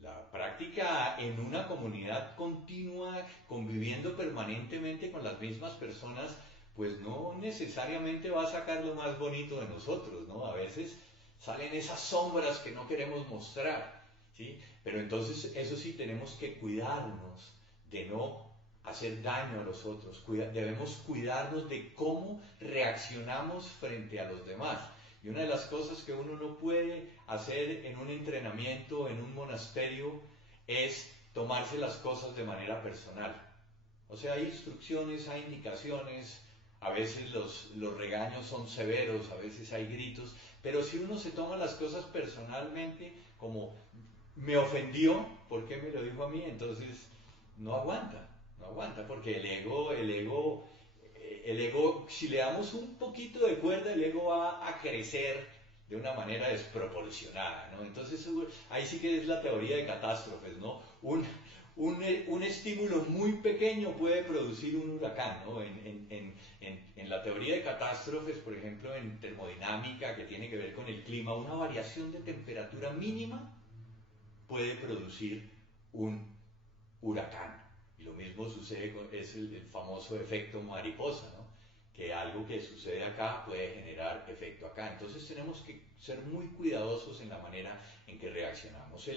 La práctica en una comunidad continua, conviviendo permanentemente con las mismas personas, pues no necesariamente va a sacar lo más bonito de nosotros, ¿no? A veces salen esas sombras que no queremos mostrar, ¿sí? Pero entonces eso sí tenemos que cuidarnos de no hacer daño a los otros. Debemos cuidarnos de cómo reaccionamos frente a los demás. Y una de las cosas que uno no puede hacer en un entrenamiento, en un monasterio, es tomarse las cosas de manera personal. O sea, hay instrucciones, hay indicaciones, a veces los regaños son severos, a veces hay gritos, pero si uno se toma las cosas personalmente, como me ofendió, ¿por qué me lo dijo a mí? Entonces no aguanta, no aguanta, porque el ego, si le damos un poquito de cuerda, el ego va a crecer de una manera desproporcionada, ¿no? Entonces ahí sí que es la teoría de catástrofes, ¿no? Un estímulo muy pequeño puede producir un huracán, ¿no? En la teoría de catástrofes, por ejemplo, en termodinámica, que tiene que ver con el clima, una variación de temperatura mínima puede producir un huracán. Y lo mismo sucede es el famoso efecto mariposa, ¿no? Que algo que sucede acá puede generar efecto acá. Entonces tenemos que ser muy cuidadosos en la manera en que reaccionamos.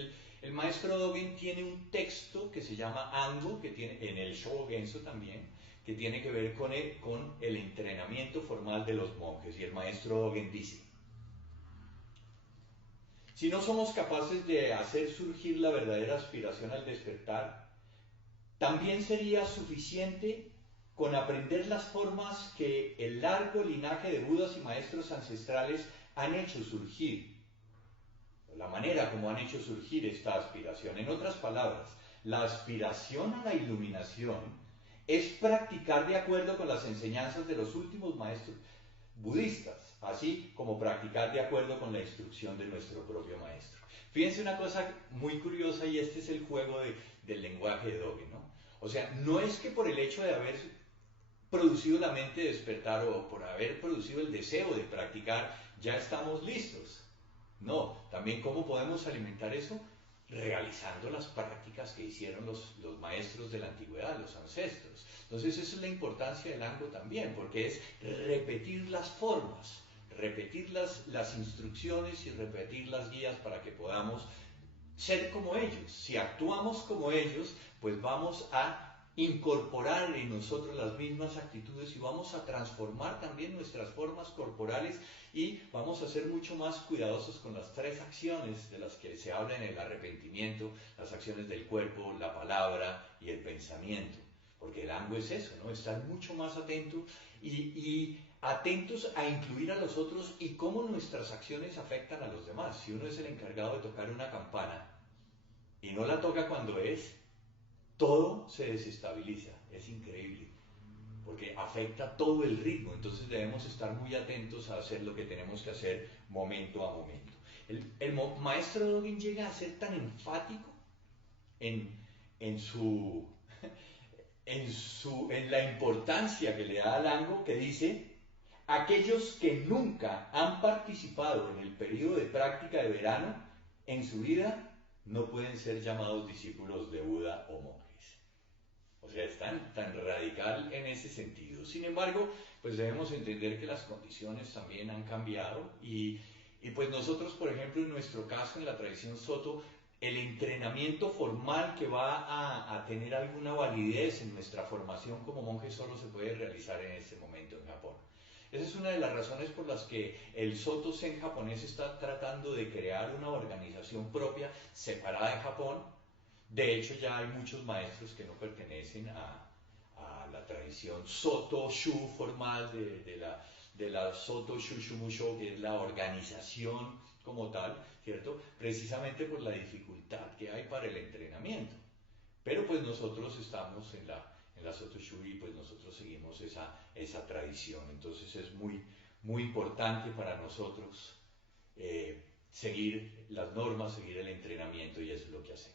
El maestro Dogen tiene un texto que se llama Ango, que tiene en el Shobogenzo también, que tiene que ver con el entrenamiento formal de los monjes. Y el maestro Dogen dice: si no somos capaces de hacer surgir la verdadera aspiración al despertar, también sería suficiente con aprender las formas que el largo linaje de Budas y maestros ancestrales han hecho surgir, la manera como han hecho surgir esta aspiración. En otras palabras, la aspiración a la iluminación es practicar de acuerdo con las enseñanzas de los últimos maestros budistas, así como practicar de acuerdo con la instrucción de nuestro propio maestro. Fíjense una cosa muy curiosa, y este es el juego del lenguaje de Dogen, ¿no? O sea, no es que por el hecho de haber producido la mente de despertar o por haber producido el deseo de practicar, ya estamos listos. No, también cómo podemos alimentar eso realizando las prácticas que hicieron los maestros de la antigüedad, los ancestros. Entonces esa es la importancia del Ango también, porque es repetir las formas, repetir las instrucciones y repetir las guías para que podamos ser como ellos. Si actuamos como ellos, pues vamos a incorporar en nosotros las mismas actitudes y vamos a transformar también nuestras formas corporales y vamos a ser mucho más cuidadosos con las tres acciones de las que se habla en el arrepentimiento, las acciones del cuerpo, la palabra y el pensamiento. Porque el Ango es eso, ¿no? Estar mucho más atentos y atentos a incluir a los otros y cómo nuestras acciones afectan a los demás. Si uno es el encargado de tocar una campana y no la toca cuando es, todo se desestabiliza. Es increíble, porque afecta todo el ritmo. Entonces debemos estar muy atentos a hacer lo que tenemos que hacer momento a momento. El maestro Dogen llega a ser tan enfático en su en la importancia que le da al Ango, que dice: aquellos que nunca han participado en el periodo de práctica de verano en su vida no pueden ser llamados discípulos de Buda o monjes. O sea, es tan radical en ese sentido. Sin embargo, pues debemos entender que las condiciones también han cambiado y pues nosotros, por ejemplo, en nuestro caso, en la tradición Soto, el entrenamiento formal que va a tener alguna validez en nuestra formación como monjes solo se puede realizar en este momento en Japón. Esa es una de las razones por las que el Soto Zen japonés está tratando de crear una organización propia separada en Japón. De hecho, ya hay muchos maestros que no pertenecen a la tradición Soto Shu formal de la Soto Shu Shumusho, que es la organización como tal, ¿cierto? Precisamente por la dificultad que hay para el entrenamiento. Pero pues nosotros estamos en la Soto Shu y pues nosotros seguimos esa tradición. Entonces es muy importante para nosotros seguir las normas, seguir el entrenamiento, y eso es lo que hacemos.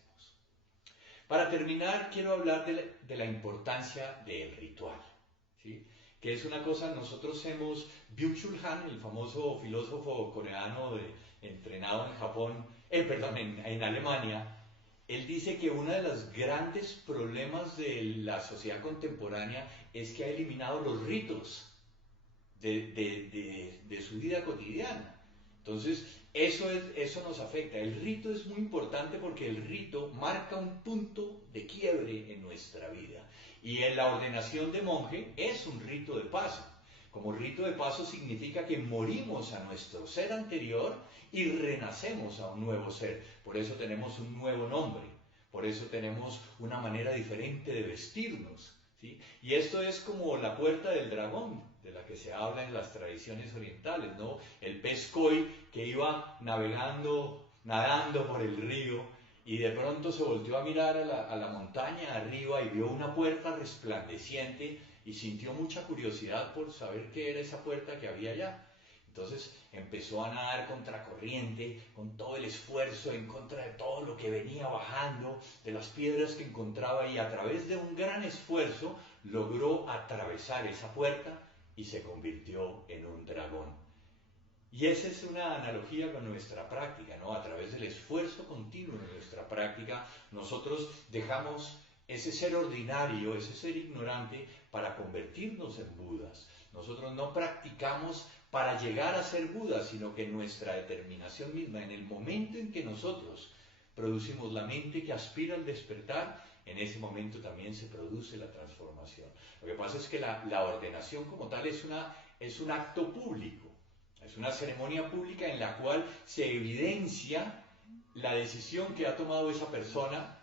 Para terminar, quiero hablar de la importancia del ritual, ¿sí? que es una cosa, nosotros hemos, Byung-Chul Han, el famoso filósofo coreano entrenado en Japón, perdón, en Alemania, él dice que uno de los grandes problemas de la sociedad contemporánea es que ha eliminado los ritos de su vida cotidiana. Entonces, eso nos afecta. El rito es muy importante porque el rito marca un punto de quiebre en nuestra vida. Y en la ordenación de monje es un rito de paso. Como rito de paso significa que morimos a nuestro ser anterior y renacemos a un nuevo ser. Por eso tenemos un nuevo nombre. Por eso tenemos una manera diferente de vestirnos, ¿sí? Y esto es como la puerta del dragón, de la que se habla en las tradiciones orientales, ¿no? El pez koi que iba nadando por el río y de pronto se volteó a mirar a la montaña arriba y vio una puerta resplandeciente y sintió mucha curiosidad por saber qué era esa puerta que había allá. Entonces empezó a nadar contracorriente, con todo el esfuerzo en contra de todo lo que venía bajando, de las piedras que encontraba, y a través de un gran esfuerzo logró atravesar esa puerta y se convirtió en un dragón. Y esa es una analogía con nuestra práctica, ¿no? A través del esfuerzo continuo de nuestra práctica, nosotros dejamos ese ser ordinario, ese ser ignorante, para convertirnos en Budas. Nosotros no practicamos para llegar a ser Budas, sino que nuestra determinación misma, en el momento en que nosotros producimos la mente que aspira al despertar, en ese momento también se produce la transformación. Lo que pasa es que la ordenación como tal es un acto público, es una ceremonia pública en la cual se evidencia la decisión que ha tomado esa persona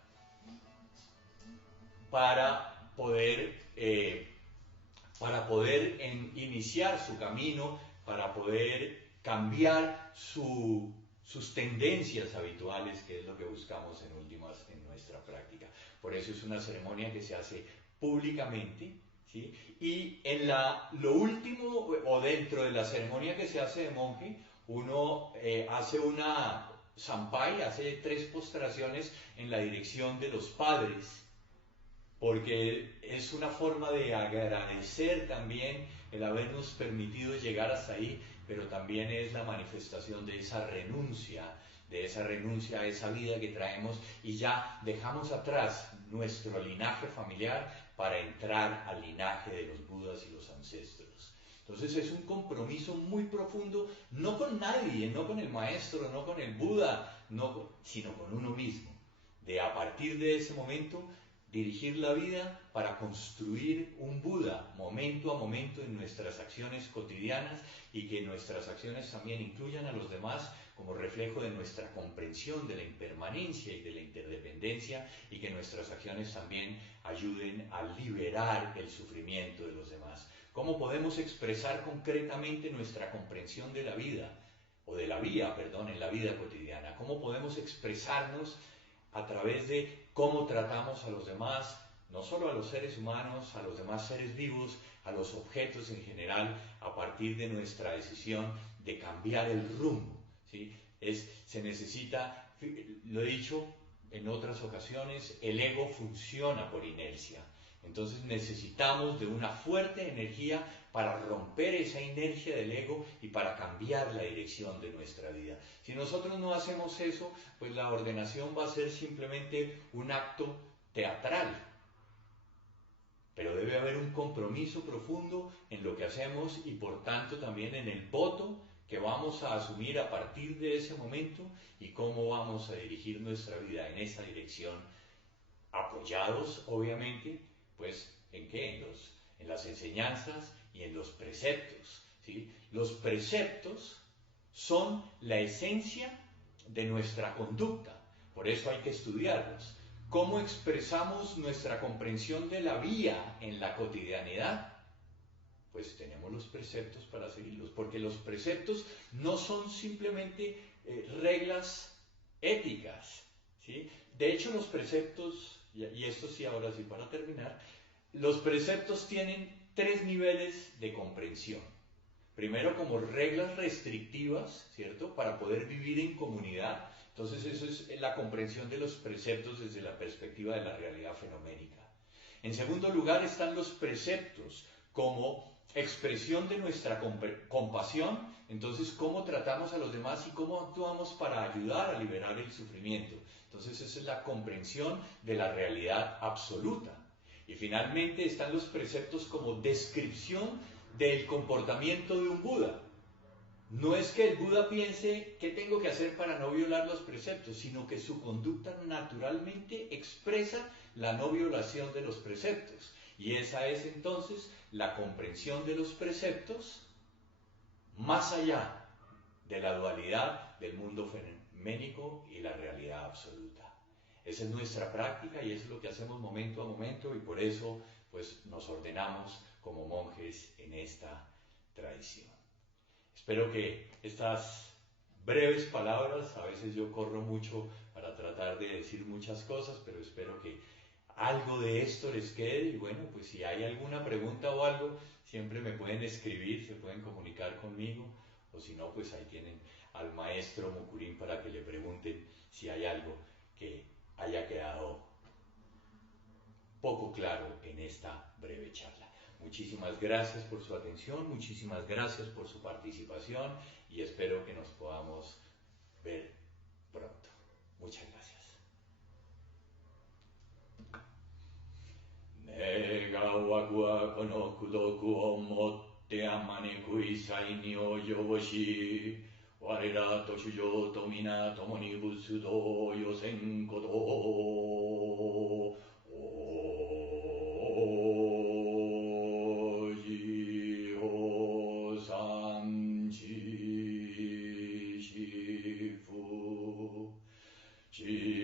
para poder iniciar su camino, para poder cambiar sus tendencias habituales, que es lo que buscamos en últimas en nuestra práctica. Por eso es una ceremonia que se hace públicamente, ¿sí? Y lo último, o dentro de la ceremonia que se hace de monje, uno hace una sampai, hace 3 postraciones en la dirección de los padres, porque es una forma de agradecer también el habernos permitido llegar hasta ahí, pero también es la manifestación de esa renuncia a esa vida que traemos, y ya dejamos atrás nuestro linaje familiar para entrar al linaje de los Budas y los ancestros. Entonces es un compromiso muy profundo, no con nadie, no con el maestro, no con el Buda, sino con uno mismo, de a partir de ese momento dirigir la vida para construir un Buda momento a momento en nuestras acciones cotidianas, y que nuestras acciones también incluyan a los demás como reflejo de nuestra comprensión de la impermanencia y de la interdependencia, y que nuestras acciones también ayuden a liberar el sufrimiento de los demás. ¿Cómo podemos expresar concretamente nuestra comprensión de la vida, o de la vía, perdón, en la vida cotidiana? ¿Cómo podemos expresarnos a través de cómo tratamos a los demás, no solo a los seres humanos, a los demás seres vivos, a los objetos en general, a partir de nuestra decisión de cambiar el rumbo, ¿sí? Se necesita, lo he dicho en otras ocasiones, el ego funciona por inercia. Entonces necesitamos de una fuerte energía para romper esa inercia del ego y para cambiar la dirección de nuestra vida. Si nosotros no hacemos eso, pues la ordenación va a ser simplemente un acto teatral. Pero debe haber un compromiso profundo en lo que hacemos, y por tanto también en el voto que vamos a asumir a partir de ese momento, y cómo vamos a dirigir nuestra vida en esa dirección, apoyados obviamente, pues ¿en qué? En las enseñanzas y en los preceptos, ¿sí? Los preceptos son la esencia de nuestra conducta, por eso hay que estudiarlos. ¿Cómo expresamos nuestra comprensión de la vía en la cotidianidad? Pues tenemos los preceptos para seguirlos, porque los preceptos no son simplemente reglas éticas, ¿sí? De hecho, los preceptos, y esto sí, ahora sí para terminar, los preceptos tienen 3 niveles de comprensión. Primero, como reglas restrictivas, ¿cierto? Para poder vivir en comunidad. Entonces, eso es la comprensión de los preceptos desde la perspectiva de la realidad fenoménica. En segundo lugar, están los preceptos como expresión de nuestra compasión, entonces cómo tratamos a los demás y cómo actuamos para ayudar a liberar el sufrimiento. Entonces esa es la comprensión de la realidad absoluta. Y finalmente están los preceptos como descripción del comportamiento de un Buda. No es que el Buda piense qué tengo que hacer para no violar los preceptos, sino que su conducta naturalmente expresa la no violación de los preceptos. Y esa es entonces la comprensión de los preceptos más allá de la dualidad del mundo fenoménico y la realidad absoluta. Esa es nuestra práctica y eso es lo que hacemos momento a momento y por eso pues nos ordenamos como monjes en esta tradición. Espero que estas breves palabras, a veces yo corro mucho para tratar de decir muchas cosas, pero espero que algo de esto les quede y bueno, pues si hay alguna pregunta o algo, siempre me pueden escribir, se pueden comunicar conmigo o si no, pues ahí tienen al maestro Mukurin para que le pregunten si hay algo que haya quedado poco claro en esta breve charla. Muchísimas gracias por su atención, muchísimas gracias por su participación y espero que nos podamos ver pronto. Muchas gracias. 願わくはこの功徳をもってあまねくい祭にお上し、我らと主上と皆共に仏道をよせんことを。おじほさんちしふち